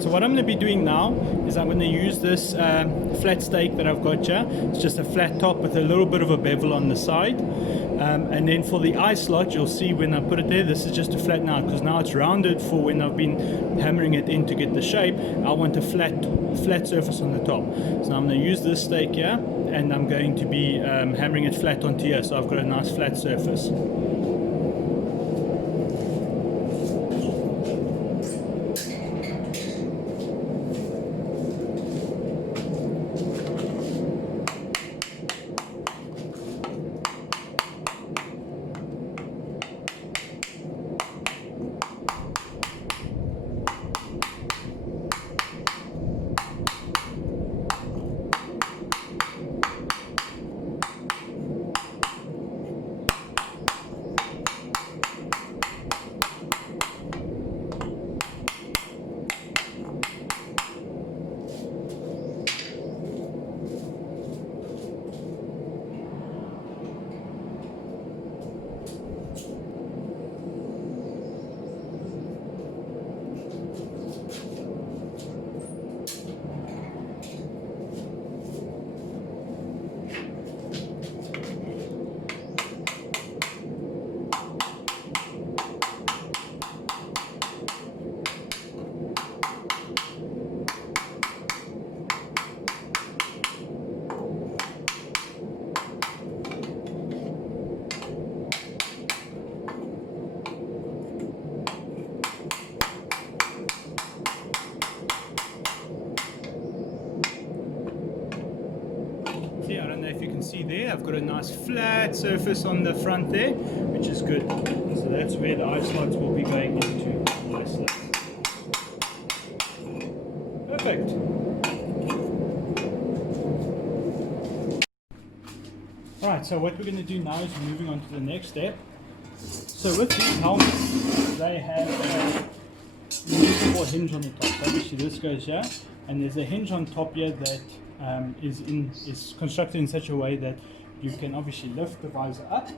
Right, so what I'm going to be doing now is I'm going to use this flat stake that I've got here. It's just a flat top with a little bit of a bevel on the side. And then for the eye slot, you'll see when I put it there, this is just to flatten out because now it's rounded for when I've been hammering it in to get the shape. I want a flat surface on the top. So I'm going to use this stake here and I'm going to be hammering it flat onto here, so I've got a nice flat surface. I don't know if you can see there, I've got a nice flat surface on the front there, which is good. So that's where the eye slots will be going into. Nice. Perfect. Alright, so what we're going to do now is moving on to the next step. So with these helmets, they have a removable hinge on the top. So obviously this goes here, and there's a hinge on top here that is constructed in such a way that you can obviously lift the visor up,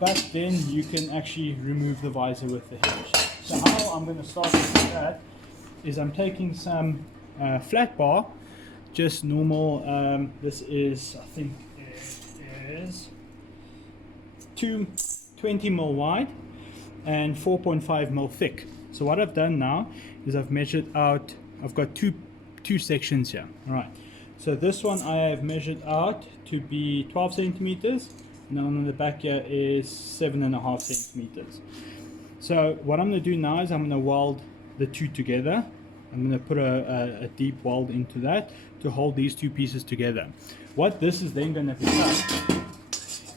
but then you can actually remove the visor with the hinge. So how I'm going to start with that is I'm taking some flat bar, just normal, this is, I think it is 20 mil wide and 4.5 mil thick. So what I've done now is I've measured out, I've got two sections here. All right. So this one I have measured out to be 12 centimeters, and on the back here is 7.5 centimeters. So what I'm going to do now is I'm going to weld the two together. I'm going to put a deep weld into that to hold these two pieces together. What this is then going to become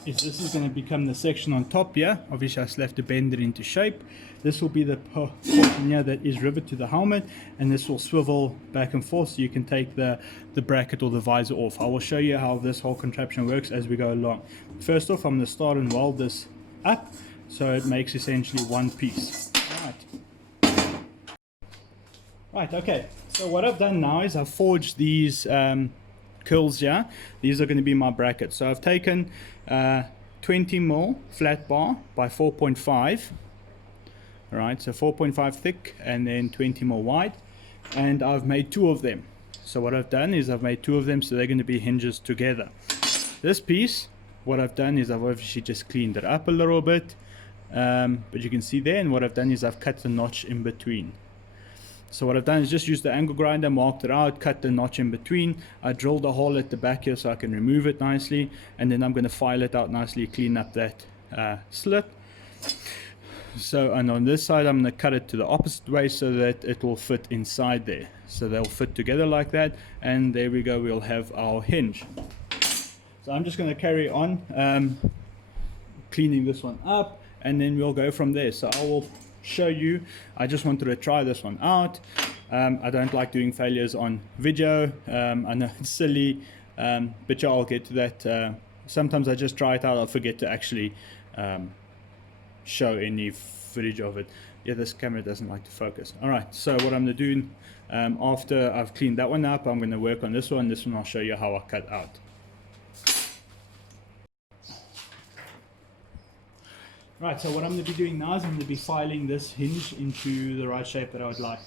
is this is going to become the section on top here. Obviously I still have to bend it into shape. This will be the portion here that is riveted to the helmet, and this will swivel back and forth so you can take the bracket or the visor off. I will show you how this whole contraption works as we go along. First off, I'm going to start and weld this up so it makes essentially one piece. Right, okay, so what I've done now is I've forged these curls here. These are going to be my brackets. So I've taken 20 mil flat bar by 4.5. All right, so 4.5 thick and then 20 mil wide, and I've made two of them. So what I've done is I've made two of them, so they're going to be hinges together. This piece, what I've done is I've obviously just cleaned it up a little bit, but you can see there, and what I've done is I've cut the notch in between. So what I've done is just used the angle grinder, marked it out, cut the notch in between. I drilled a hole at the back here so I can remove it nicely, and then I'm going to file it out nicely, clean up that slit. So, and on this side I'm going to cut it to the opposite way so that it will fit inside there. So they'll fit together like that, and there we go, we'll have our hinge. So I'm just going to carry on cleaning this one up, and then we'll go from there. So I will show you. I just wanted to try this one out. I don't like doing failures on video. I know it's silly, but yeah, I'll get to that. Sometimes I just try it out, I'll forget to actually show any footage of it. Yeah, this camera doesn't like to focus. All right, so what I'm going to do after I've cleaned that one up, I'm going to work on this one. This one I'll show you how I cut out. Right, so what I'm going to be doing now is I'm going to be filing this hinge into the right shape that I would like.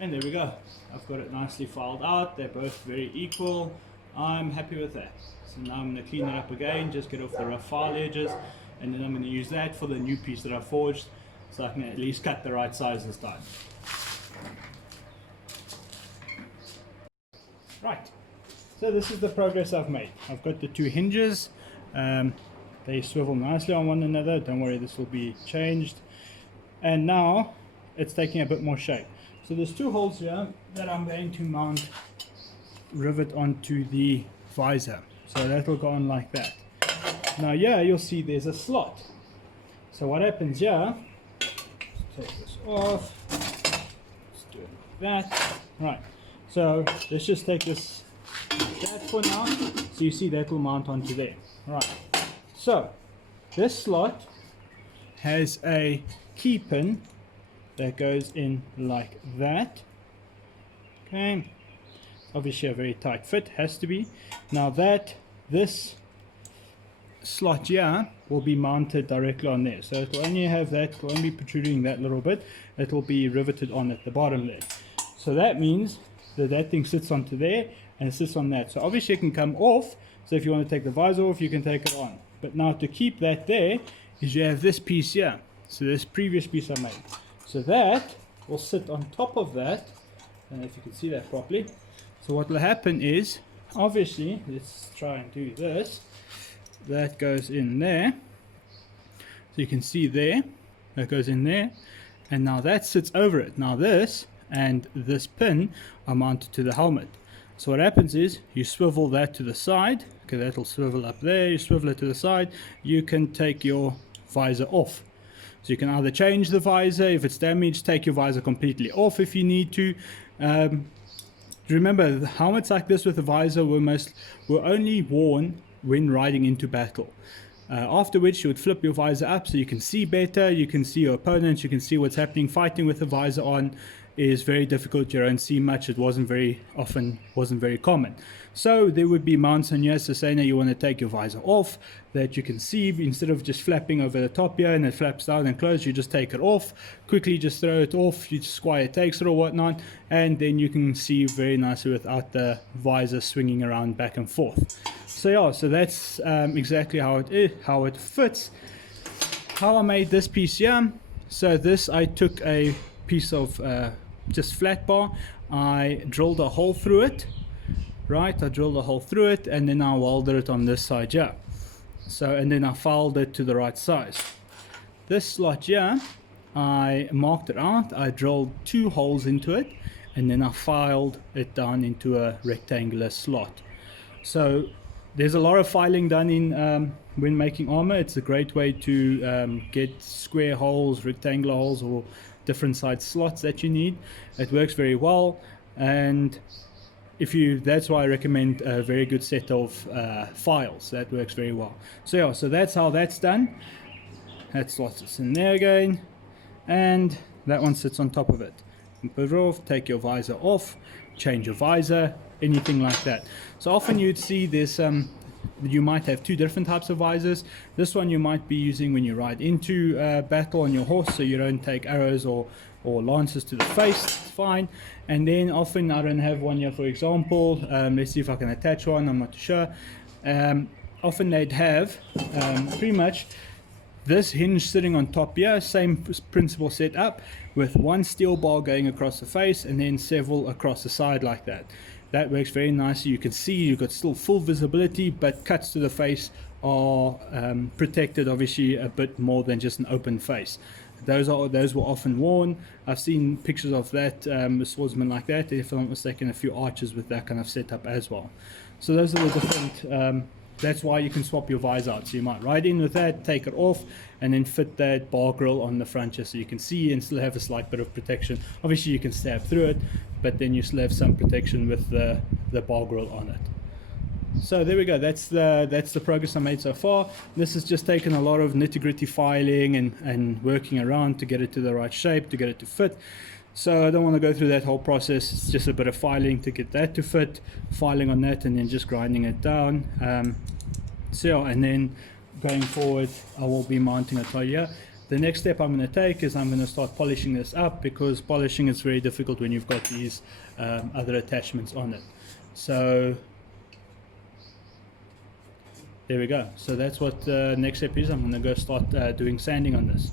And there we go. I've got it nicely filed out. They're both very equal. I'm happy with that. So now I'm going to clean it up again, just get off the rough file edges, and then I'm going to use that for the new piece that I forged, so I can at least cut the right size this time. Right, so this is the progress I've made. I've got the two hinges. They swivel nicely on one another. Don't worry, this will be changed. And now it's taking a bit more shape. So there's two holes here that I'm going to mount, rivet onto the visor. So that will go on like that. Now here you'll see there's a slot. So what happens here, let's take this off, let's do it like that. Right, so let's just take this like that for now. So you see that will mount onto there. Right, so this slot has a key pin that goes in like that. Okay, obviously a very tight fit, has to be. Now this slot here will be mounted directly on there, so it will only have that, it will only be protruding that little bit. It will be riveted on at the bottom there. So that means that that thing sits onto there and it sits on that. So obviously it can come off, so if you want to take the visor off, you can take it on. But now to keep that there is you have this piece here. So this previous piece I made. So that will sit on top of that. I don't know if you can see that properly. So what will happen is, obviously, let's try and do this. That goes in there. So you can see there, that goes in there. And now that sits over it. Now this and this pin are mounted to the helmet. So what happens is you swivel that to the side. Okay, that'll swivel up there. You swivel it to the side. You can take your visor off. So you can either change the visor if it's damaged, take your visor completely off if you need to. Remember, the helmets like this with a visor were only worn when riding into battle. After which you would flip your visor up so you can see better, you can see your opponents, you can see what's happening. Fighting with the visor on is very difficult. You don't see much. It wasn't very common. So there would be mounts on here. So say now you want to take your visor off, that you can see, instead of just flapping over the top here and it flaps down and closed, you just take it off, quickly just throw it off, you just squire takes it or whatnot, and then you can see very nicely without the visor swinging around back and forth. So yeah, so that's exactly how it is, how it fits. How I made this piece here. So this, I took a piece of just flat bar, I drilled a hole through it. Right, I drilled a hole through it, and then I welded it on this side here. So, and then I filed it to the right size. This slot here, I marked it out, I drilled 2 holes into it, and then I filed it down into a rectangular slot. So there's a lot of filing done in when making armor. It's a great way to get square holes, rectangular holes, or different size slots that you need. It works very well, and that's why I recommend a very good set of files. That works very well. So yeah, so that's how that's done. That slot sits in there again, and that one sits on top of it. You put it off, take your visor off, change your visor, anything like that. So often you'd see this, you might have 2 different types of visors. This one you might be using when you ride into battle on your horse, so you don't take arrows or lances to the face. It's fine. And then often I don't have one here, for example. Let's see if I can attach one, I'm not too sure. Often they'd have pretty much this hinge sitting on top here, same principle set up, with one steel bar going across the face and then several across the side like that. That works very nicely. You can see you've got still full visibility, but cuts to the face are protected obviously a bit more than just an open face. Those were often worn. I've seen pictures of that, swordsmen like that, if I'm not mistaken, a few archers with that kind of setup as well. So those are the different, that's why you can swap your visor out. So you might ride in with that, take it off, and then fit that bar grill on the front just so you can see and still have a slight bit of protection. Obviously you can stab through it, but then you still have some protection with the bar grill on it. So there we go, that's the progress I made so far. This has just taken a lot of nitty-gritty filing and working around to get it to the right shape, to get it to fit. So I don't want to go through that whole process. It's just a bit of filing to get that to fit, filing on that, and then just grinding it down. So and then going forward I will be mounting a tie here. the next step I'm going to take is I'm going to start polishing this up, because polishing is very difficult when you've got these other attachments on it. So there we go. So that's what the next step is. I'm going to go start doing sanding on this.